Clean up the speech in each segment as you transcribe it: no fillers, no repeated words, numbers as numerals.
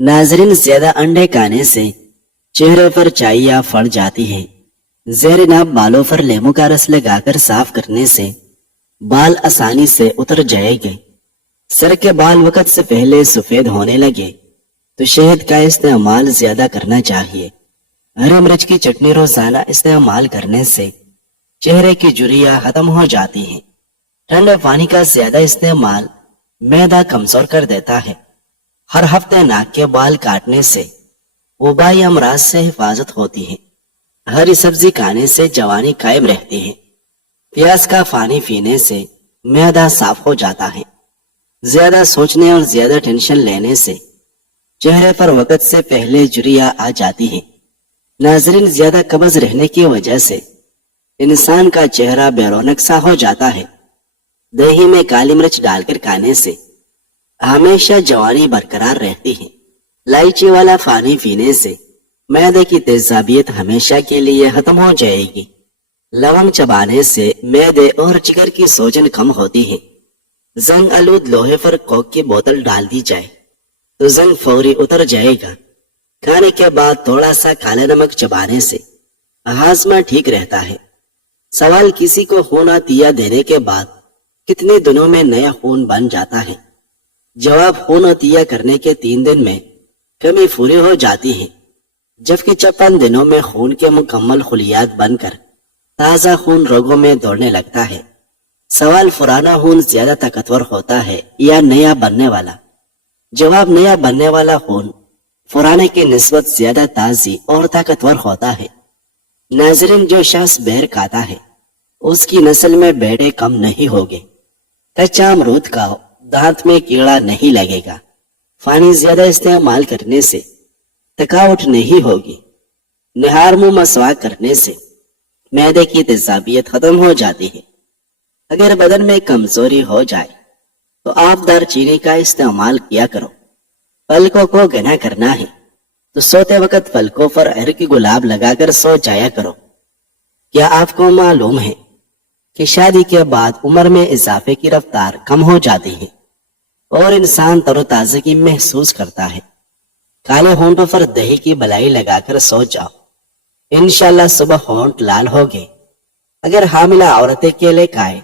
नाजरीन, ज्यादा अंडे खाने से चेहरे पर चाइया फट जाती है। जहरीनाब बालों पर लेमू का रस लगाकर साफ करने से बाल आसानी से उतर जाएंगे। सर के बाल वक्त से पहले सफेद होने लगे तो शहद का इस्तेमाल ज्यादा करना चाहिए। हरी मिर्च की चटनी रोजाना इस्तेमाल करने से चेहरे की झुर्रियां खत्म हो जाती हैं। ठंडे पानी का ज्यादा इस्तेमाल मैदा कमजोर कर देता है। हर हफ्ते नाक के बाल काटने से वबाई अमराज से हिफाजत होती है। हरी सब्जी खाने से जवानी कायम रहती है। प्याज का पानी पीने से मैदा साफ हो जाता है। ज्यादा सोचने और ज्यादा टेंशन लेने से चेहरे पर वक्त से पहले झुर्रियां आ जाती है। नाजरीन, ज्यादा कब्ज रहने की वजह से इंसान का चेहरा बेरौनक सा हो जाता है। दही में काली मिर्च डालकर खाने से हमेशा जवानी बरकरार रहती है। इलायची वाला पानी पीने से मैदे की तेजाबियत हमेशा के लिए खत्म हो जाएगी। लवंग चबाने से मैदे और जिगर की सोजन कम होती है। जंग आलूद लोहे पर कोक की बोतल डाल दी जाए तो जंग फौरी उतर जाएगा। खाने के बाद थोड़ा सा काला नमक चबाने से हाजमा ठीक रहता है। सवाल, किसी को खून अतिया देने के बाद कितने दिनों में नया खून बन जाता है? जवाब, खून अतिया करने के 3 दिन में कमी पूरी हो जाती है, जबकि 56 दिनों में खून के मुकम्मल खुलियात बनकर ताजा खून रगों में दौड़ने लगता है। सवाल, पुराना खून ज्यादा ताकतवर होता है या नया बनने वाला? जवाब, नया बनने वाला खून पुराने की निस्बत ज्यादा ताजी और ताकतवर होता है। नाजरीन, जो शख्स बेर खाता है उसकी नस्ल में बेटे कम नहीं होंगे। कच्चा अमरूद खाओ, दांत में कीड़ा नहीं लगेगा। पानी ज्यादा इस्तेमाल करने से थकावट नहीं होगी। निहार मुंह मसवाक करने से मैदे की तेजाबियत खत्म हो जाती है। अगर बदन में कमजोरी हो जाए तो आप दालचीनी का इस्तेमाल किया करो। पलकों को घना करना है तो सोते वक्त पलकों पर अरकी गुलाब लगाकर सो जाया करो। क्या आपको मालूम है कि शादी के बाद उम्र में इजाफे की रफ्तार कम हो जाती है और इंसान तरोताजगी महसूस करता है? काले होंठों पर दही की बलाई लगाकर सो जाओ, इंशाल्लाह सुबह होंठ लाल होंगे। अगर हामिला औरतें केले खाए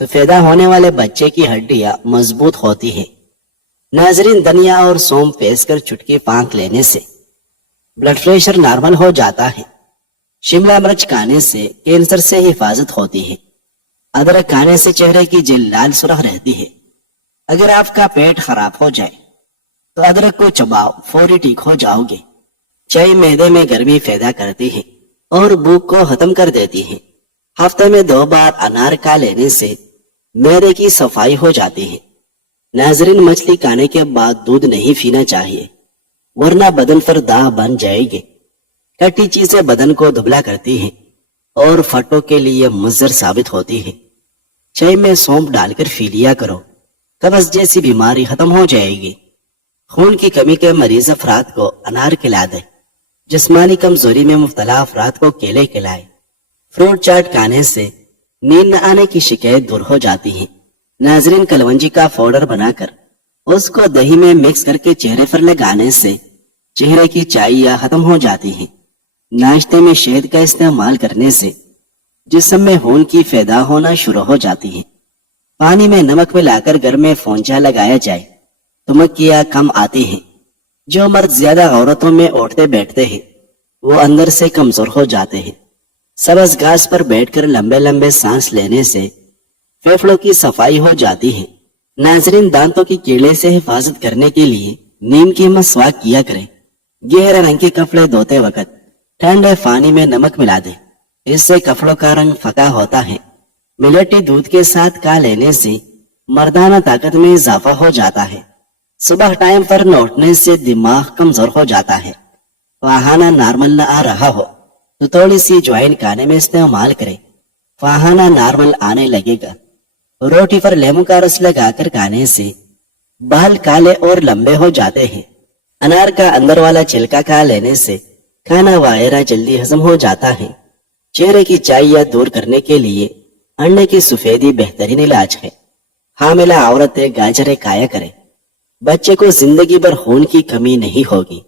तो पैदा होने वाले बच्चे की हड्डियां मजबूत होती है। नाजरीन, धनिया और सौंफ पेस कर चुटकी पांक लेने से ब्लड प्रेशर नॉर्मल हो जाता है। शिमला मिर्च खाने से कैंसर से हिफाजत होती है। अदरक खाने से चेहरे की जेल लाल सुर्ख रहती है। अगर आपका पेट खराब हो जाए तो अदरक को चबाओ, फौरी ठीक हो जाओगे। चाय मैदे में गर्मी पैदा करती है और भूख को खत्म कर देती है। हफ्ते में 2 बार अनार खा लेने से मैदे की सफाई हो जाती है। नाजरीन, मछली खाने के बाद दूध नहीं पीना चाहिए, वरना बदन पर दाग बन जाएंगे। खट्टी चीजें बदन को दुबला करती हैं और फटों के लिए मुज़र साबित होती है। चाय में सौंफ डालकर पी लिया करो, कब्ज जैसी बीमारी खत्म हो जाएगी। खून की कमी के मरीज अफराद को अनार खिला दे। जिस्मानी कमजोरी में मुब्तला अफराद को केले खिलाए। फ्रूट चाट खाने से नींद न आने की शिकायत दूर हो जाती है। नाजरीन, कलवंजी का पाउडर बनाकर उसको दही में मिक्स करके चेहरे पर लगाने से चेहरे की चाइयां खत्म हो जाती है। नाश्ते में शहद का इस्तेमाल करने से जिस्म में खून की पैदा होना शुरू हो जाती है। पानी में नमक मिलाकर घर में फोंचा लगाया जाए तो मक्खियां कम आती हैं। जो मर्द ज्यादा औरतों में उठते बैठते हैं वो अंदर से कमजोर हो जाते हैं। सब्ज घास पर बैठकर लंबे लंबे सांस लेने से फेफड़ों की सफाई हो जाती है। नाजरीन, दांतों की कीड़े से हिफाजत करने के लिए नीम की मसवाक किया करें। गहरे रंग के कपड़े धोते वक्त ठंडे पानी में नमक मिला दें, इससे कपड़ों का रंग फका होता है। मिलेटी दूध के साथ खा लेने से मर्दाना ताकत में इजाफा हो जाता है। सुबह टाइम पर न उठने से दिमाग कमजोर हो जाता है। वाहाना नॉर्मल न आ रहा हो तो थोड़ी सी ज्वाइन खाने में इस्तेमाल करें, वाहाना नॉर्मल आने लगेगा। रोटी पर लेमू का रस लगाकर खाने से बाल काले और लंबे हो जाते हैं। अनार का अंदर वाला छिलका खा लेने से खाना वगैरह जल्दी हजम हो जाता है। चेहरे की चाइयां दूर करने के लिए अंडे की सफेदी बेहतरीन इलाज है। हामिला औरतें गाजरें खाया करें, بچے کو زندگی بھر خون کی کمی نہیں ہوگی۔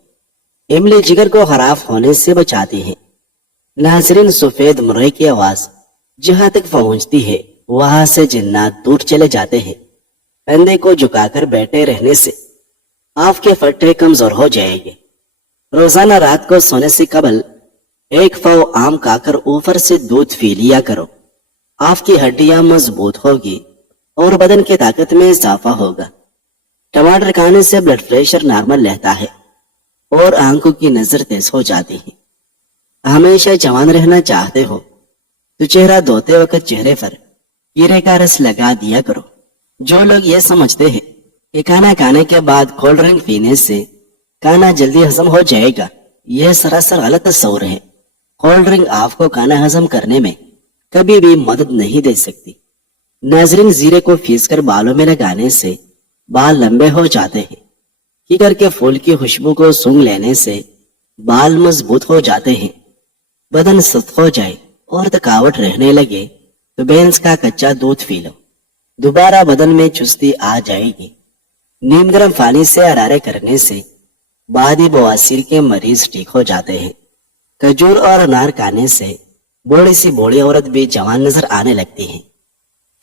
املی جگر کو خراب ہونے سے بچاتی ہے۔ ناظرین، سفید مرغے کی آواز جہاں تک پہنچتی ہے وہاں سے جنات دور چلے جاتے ہیں۔ کندھے کو جھکا کر بیٹھے رہنے سے آپ کے پھٹے کمزور ہو جائیں گے۔ روزانہ رات کو سونے سے قبل 1 پاؤ آم کھا کر اوپر سے دودھ پی لیا کرو۔ آپ کی ہڈیاں مضبوط ہوگی اور بدن کی طاقت میں اضافہ ہوگا۔ ٹماٹر کھانے سے بلڈ پریشر نارمل رہتا ہے اور آنکھوں کی نظر تیز ہو جاتی ہے۔ ہمیشہ جوان رہنا چاہتے ہو تو چہرہ دھوتے وقت چہرے پر کیرے کا رس لگا دیا کرو۔ جو لوگ یہ سمجھتے ہیں کہ کھانا کھانے کے بعد کولڈ ڈرنک پینے سے کھانا جلدی ہضم ہو جائے گا، یہ سراسر غلط تصور ہے۔ کولڈ ڈرنک آپ کو کھانا ہضم کرنے میں کبھی بھی مدد نہیں دے سکتی۔ ناظرین، زیرے کو پیس کر بالوں میں لگانے سے بال لمبے ہو جاتے ہیں۔ کیکر کے پھول کی خوشبو کو سونگھ لینے سے بال مضبوط ہو جاتے ہیں۔ بدن سست ہو جائے اور تھکاوٹ رہنے لگے تو بینس کا کچا دودھ پی لو، دوبارہ بدن میں چستی آ جائے گی۔ نیم گرم پانی سے غرارے کرنے سے بادی بواسیر کے مریض ٹھیک ہو جاتے ہیں۔ کھجور اور انار کھانے سے بوڑھی سی بوڑھی عورت بھی جوان نظر آنے لگتی ہے۔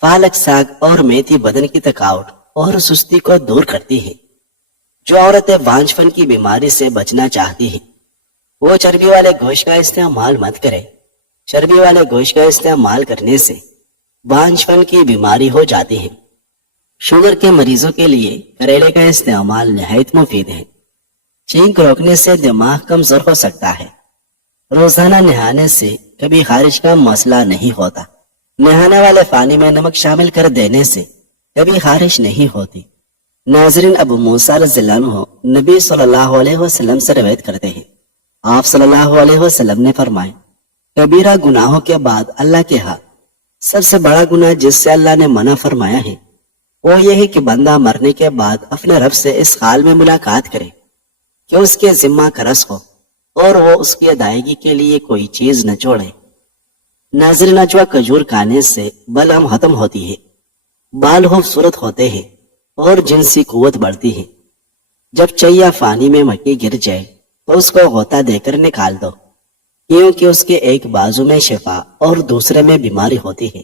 پالک ساگ اور میتھی بدن کی تھکاوٹ اور سستی کو دور کرتی ہے۔ جو عورتیں بانجھ پن کی بیماری سے بچنا چاہتی ہیں وہ چربی والے گوشت کا استعمال مت کرے۔ چربی والے گوشت کا استعمال کرنے سے بانجھ پن کی بیماری ہو جاتی ہے۔ شوگر کے مریضوں کے لیے کریلے کا استعمال نہایت مفید ہے۔ چھینک روکنے سے دماغ کمزور ہو سکتا ہے۔ روزانہ نہانے سے کبھی خارش کا مسئلہ نہیں ہوتا۔ نہانے والے پانی میں نمک شامل کر دینے سے کبھی خارش نہیں ہوتی۔ ناظرین، ابو موسیٰ رضی اللہ عنہ نبی صلی اللہ علیہ وسلم سے روایت کرتے ہیں، آپ صلی اللہ علیہ وسلم نے فرمائے، کبیرہ گناہوں کے بعد اللہ کے ہاں سب سے بڑا گناہ جس سے اللہ نے منع فرمایا ہے وہ یہ ہے کہ بندہ مرنے کے بعد اپنے رب سے اس حال میں ملاقات کرے کہ اس کے ذمہ قرض ہو اور وہ اس کی ادائیگی کے لیے کوئی چیز نہ چھوڑے۔ ناظرین، اجوا کھجور کھانے سے بلغم ختم ہوتی ہے، بال خوبصورت ہوتے ہیں اور جنسی قوت بڑھتی ہے۔ جب چیا پانی میں مکھی گر جائے تو اس کو غوطہ دے کر نکال دو، کیونکہ اس کے ایک بازو میں شفا اور دوسرے میں بیماری ہوتی ہے۔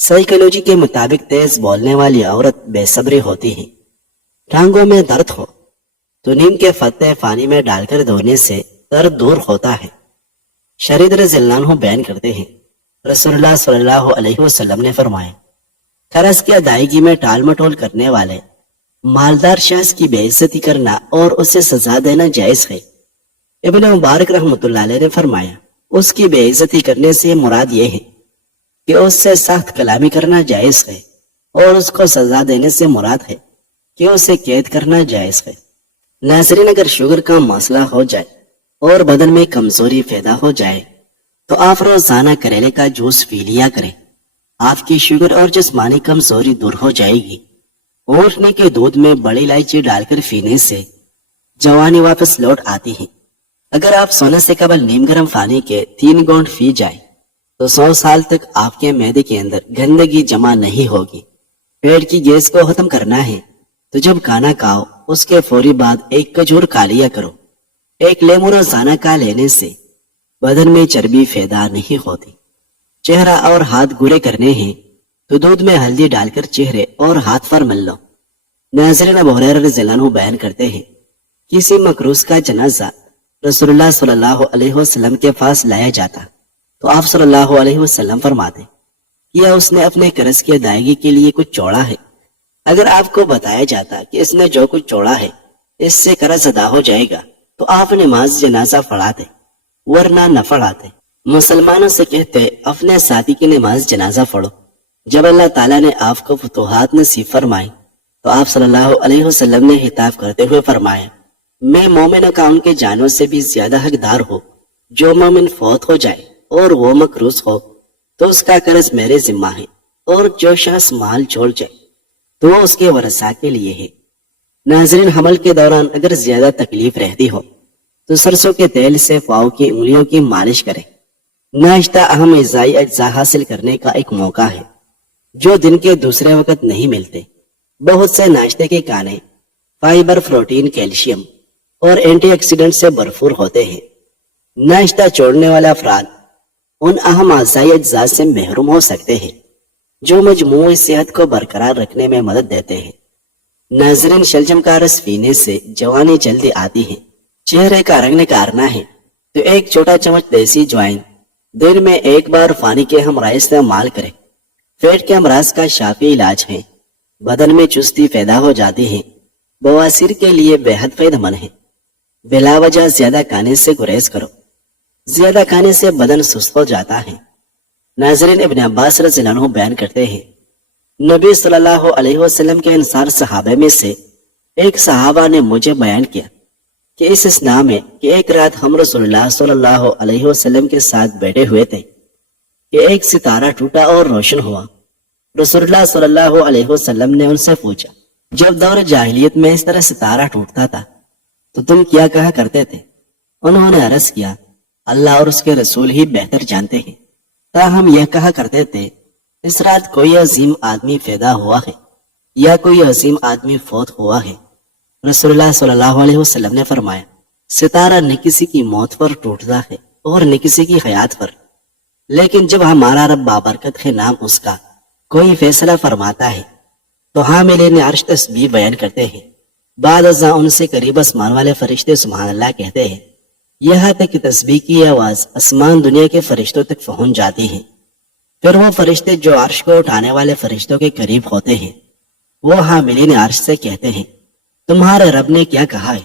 سائیکالوجی کے مطابق تیز بولنے والی عورت بے صبری ہوتی ہے۔ ٹانگوں میں درد ہو تو نیم کے پتے پانی میں ڈال کر دھونے سے درد دور ہوتا ہے۔ شرید رضی اللہ عنہ بیان کرتے ہیں، رسول اللہ صلی اللہ علیہ وسلم نے فرمایا، قرض کی ادائیگی میں ٹال مٹول کرنے والے مالدار شخص کی بے عزتی کرنا اور اسے سزا دینا جائز ہے۔ ابن مبارک رحمۃ اللہ علیہ نے فرمایا، اس کی بے عزتی کرنے سے مراد یہ ہے کہ اس سے سخت کلامی کرنا جائز ہے، اور اس کو سزا دینے سے مراد ہے کہ اسے قید کرنا جائز ہے۔ ناظرین، اگر شوگر کا مسئلہ ہو جائے اور بدن میں کمزوری پیدا ہو جائے تو آپ روزانہ کریلے کا جوس پی لیا کریں۔ آپ کی شوگر اور جسمانی کمزوری دور ہو جائے گی۔ اونٹنے کے دودھ میں بڑی الائچی ڈال کر پینے سے جوانی واپس لوٹ آتی ہے۔ اگر آپ سونے سے قبل نیم گرم پانی کے 3 گھونٹ پی جائیں تو 100 سال تک آپ کے معدے کے اندر گندگی جمع نہیں ہوگی۔ پیٹ کی گیس کو ختم کرنا ہے تو جب کھانا کھاؤ اس کے فوری بعد 1 کھجور کھا لیا کرو۔ 1 لیمو روزانہ کھا لینے سے بدن میں چربی پیدا نہیں ہوتی۔ چہرہ اور ہاتھ گورے کرنے ہیں تو دودھ میں ہلدی ڈال کر چہرے اور ہاتھ پر مل لو۔ ناظرین، ابو ہریرہ رضی اللہ عنہ بیان کرتے ہیں، کسی مکروز کا جنازہ رسول اللہ صلی اللہ علیہ وسلم کے پاس لایا جاتا تو آپ صلی اللہ علیہ وسلم فرماتے، کیا اس نے اپنے قرض کی ادائیگی کے لیے کچھ چھوڑا ہے؟ اگر آپ کو بتایا جاتا کہ اس نے جو کچھ چھوڑا ہے اس سے قرض ادا ہو جائے گا تو آپ نماز جنازہ پڑھاتے، ورنہ نہ پڑھاتے۔ مسلمانوں سے کہتے، اپنے ساتھی کی نماز جنازہ پڑھو۔ جب اللہ تعالیٰ نے آپ کو فتوحات نصیب فرمائے تو آپ صلی اللہ علیہ وسلم نے خطاب کرتے ہوئے فرمایا، میں مومنوں کا ان کے جانوں سے بھی زیادہ حقدار ہوں۔ جو مومن فوت ہو جائے اور وہ مقروض ہو تو اس کا قرض میرے ذمہ ہے، اور جو شخص مال چھوڑ جائے تو وہ اس کے ورثاء کے لیے ہے۔ ناظرین، حمل کے دوران اگر زیادہ تکلیف رہتی ہو تو سرسوں کے تیل سے پاؤں کی انگلیوں کی مالش کریں۔ ناشتہ اہم غذائی اجزاء حاصل کرنے کا ایک موقع ہے جو دن کے دوسرے وقت نہیں ملتے۔ بہت سے ناشتے کے کھانے फाइबर, प्रोटीन, कैल्शियम और एंटीऑक्सीडेंट से भरपूर होते हैं। नाश्ता छोड़ने वाले अफराद उन अहम अज़ाई अज्जा से महरूम हो सकते हैं जो मजमूई सेहत को बरकरार रखने में मदद देते हैं। नाजरीन, शलजम का रस पीने से जवानी जल्दी आती है, चेहरे का रंग निखारना है तो एक छोटा चम्मच देसी ज्वाइन दिन में एक बार पानी के हमरा इस्तेमाल करें। पेट के अमराज का शाफी इलाज है, बदन में चुस्ती पैदा हो जाती है, बवासीर के लिए बेहद फायदेमंद है। बिला वजह ज्यादा खाने से गुरेज करो, ज्यादा खाने से बदन सुस्त हो जाता है। नाजरीन, इब्न अब्बास रज़ियल्लाहु अन्हु बयान करते हैं, नबी सल्लल्लाहु अलैहि वसल्लम के अंसार सहाबे में से एक सहाबा ने मुझे बयान किया कि इस इस्ना में कि एक रात हम रसूलुल्लाह सल्लल्लाहु अलैहि वसल्लम के साथ बैठे हुए थे कि एक सितारा टूटा और रोशन हुआ। रसूलुल्लाह सल्लल्लाहु अलैहि वसल्लम ने उनसे पूछा, जब दौर जाहिलियत में इस तरह सितारा टूटता था तो तुम क्या कहा करते थे? उन्होंने अर्ज किया, अल्लाह और उसके रसूल ही बेहतर जानते हैं। हम यह कहा करते थे, इस रात कोई अजीम आदमी पैदा हुआ है या कोई अजीम आदमी फौत हुआ है। रसूलुल्लाह सल्लल्लाहु अलैहि वसल्लम ने फरमाया, सितारा न किसी की मौत पर टूटता है और न किसी की हयात पर, लेकिन जब हमारा रब बाबरकत है नाम उसका कोई फैसला फरमाता है तो हामिलीन अर्श तस्बीह बयान करते हैं। बाद अज़ा उनसे करीब आसमान वाले फरिश्ते सुभान अल्लाह कहते हैं, यहाँ तक कि तस्बीह की आवाज आसमान दुनिया के फरिश्तों तक पहुंच जाती है। फिर वो फरिश्ते जो अर्श को उठाने वाले फरिश्तों के करीब होते हैं वो हामिलीन अर्श से कहते हैं, तुम्हारे रब ने क्या कहा है?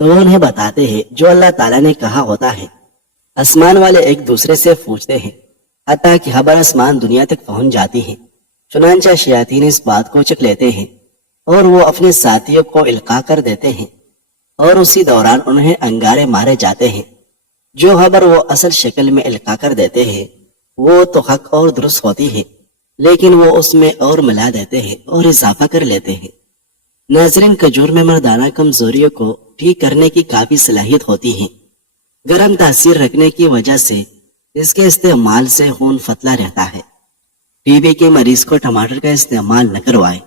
तो वो उन्हें बताते हैं जो अल्लाह ताला ने कहा होता है। आसमान वाले एक दूसरे से पूछते हैं हत्ता कि खबर आसमान दुनिया तक पहुंच जाती है। चुनांचा शयातीन इस बात को चख लेते हैं और वो अपने साथियों को इल्का कर देते हैं और उसी दौरान उन्हें अंगारे मारे जाते हैं। जो खबर वो असल शक्ल में इल्का कर देते हैं वो तो हक और दुरुस्त होती है, लेकिन वो उसमें और मिला देते हैं और इजाफा कर लेते हैं। नाजरीन, खजूर में मर्दाना कमजोरियों को ठीक करने की काफी सलाहियत होती है। गर्म तासीर रखने की वजह से इसके इस्तेमाल से खून फतला रहता है। टीबी के मरीज को टमाटर का इस्तेमाल न करवाए,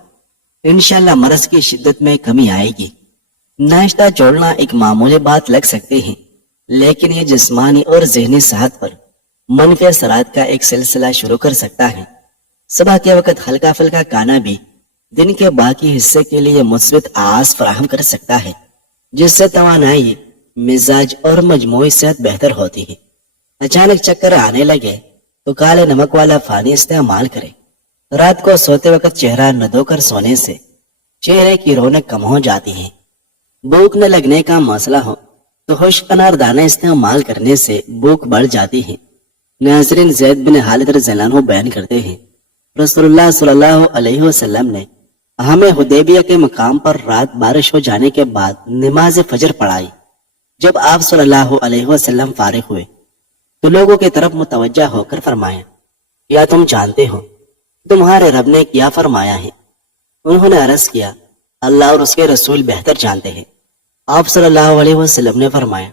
इंशाल्लाह मरज की शिद्दत में कमी आएगी। नाश्ता छोड़ना एक मामूली बात लग सकती है, लेकिन ये जिस्मानी और जहनी सेहत पर मनफी असरात का एक सिलसिला शुरू कर सकता है। सुबह के वक्त हल्का फुल्का खाना भी दिन के बाकी हिस्से के लिए मुस्बित आवाज फराहम कर सकता है, जिससे तवानाई, मिजाज और मजमूई सेहत बेहतर होती है। अचानक चक्कर आने लगे तो काले नमक वाला पानी इस्तेमाल करें। रात को सोते वक्त चेहरा न धोकर सोने से चेहरे की रौनक कम हो जाती है। भूख न लगने का मसला हो तो खुश्क अनारदाना इस्तेमाल करने से भूख बढ़ जाती है। नाज़रीन, ज़ैद बिन हालिद रज़ियल्लाहु अन्हु बयान करते हैं, रसूलुल्लाह सल्लल्लाहु अलैहि वसल्लम ने हमें हुदैबिया के मकाम पर रात बारिश हो जाने के बाद नमाज फजर पढ़ाई। जब आप सल्लल्लाहु अलैहि वसल्लम फारिग हुए तो लोगों की तरफ मुतवज्जा होकर फरमाया, क्या तुम जानते हो तुम्हारे रब ने क्या फरमाया है? उन्होंने अर्ज किया, अल्लाह और उसके रसूल बेहतर जानते हैं। आप सल्लल्लाहु अलैहि वसल्लम ने फरमाया,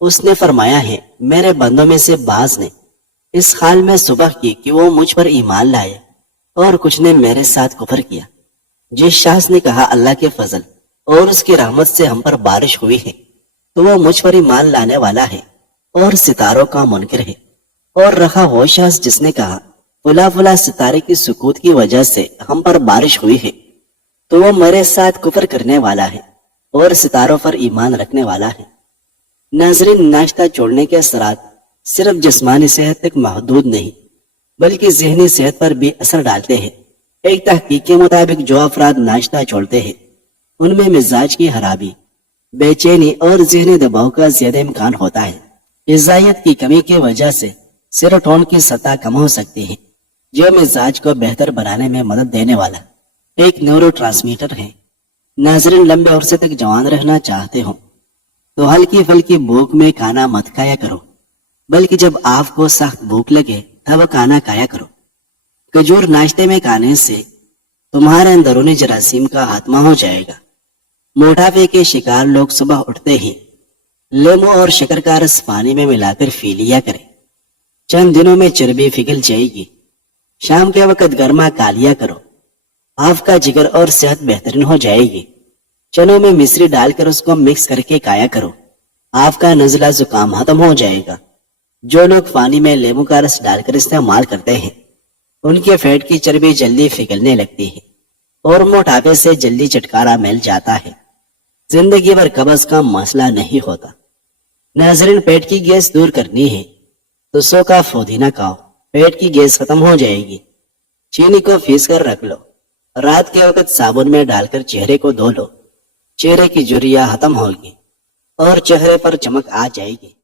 उसने फरमाया है, मेरे बंदों में से बाज ने इस हाल में सुबह की कि वो मुझ पर ईमान लाए और कुछ ने मेरे साथ कुफर किया। जिस शख्स ने कहा अल्लाह के फजल और उसकी रहमत से हम पर बारिश हुई है तो वो मुझ पर ईमान लाने वाला है और सितारों का मुनकिर है। और रहा वो शख्स जिसने कहा फुला फुला सितारे की सुकूत की वजह से हम पर बारिश हुई है तो वो मेरे साथ कुफर करने वाला है और सितारों पर ईमान रखने वाला है। नाजरीन, नाश्ता छोड़ने के असरात सिर्फ जिस्मानी सेहत तक महदूद नहीं बल्कि जहनी सेहत पर भी असर डालते हैं। एक तहकीक के मुताबिक जो अफराद नाश्ता छोड़ते हैं उनमें मिजाज की खराबी, बेचैनी और जहनी दबाव का ज्यादा इम्कान होता है। ग़िज़ाइयत की कमी की वजह से सेरोटोनिन की सतह कम हो सकती है, जो मिजाज को बेहतर बनाने में मदद देने वाला एक न्यूरोट्रांसमीटर है। नाजरीन, लंबे अरसे तक जवान रहना चाहते हो तो हल्की फुल्की भूख में खाना मत खाया करो, बल्कि जब आपको सख्त भूख लगे तब खाना खाया करो। खजूर नाश्ते में खाने से तुम्हारे अंदरूनी जरासीम का खात्मा हो जाएगा। मोटापे के शिकार लोग सुबह उठते ही लेमू और शक्कर का रस पानी में मिलाकर पी लिया करें। चंद दिनों में चर्बी पिघल जाएगी। शाम के वक्त गर्मा खा लिया करो, आपका जिगर और सेहत बेहतरीन हो जाएगी। चनों में मिश्री डालकर उसको मिक्स करके खाया करो, आपका नजला जुकाम खत्म हो जाएगा। जो लोग पानी में नींबू का रस डालकर इस्तेमाल करते हैं उनके पेट की चर्बी जल्दी पिघलने लगती है और मोटापे से जल्दी छुटकारा मिल जाता है। जिंदगी भर कब्ज का मसला नहीं होता। नाज़रीन, पेट की गैस दूर करनी है तो सूखा पुदीना खाओ, पेट की गैस खत्म हो जाएगी। चीनी को पीस कर रख लो, रात के वक्त साबुन में डालकर चेहरे को धो लो, चेहरे की झुर्रियां खत्म होगी और चेहरे पर चमक आ जाएगी।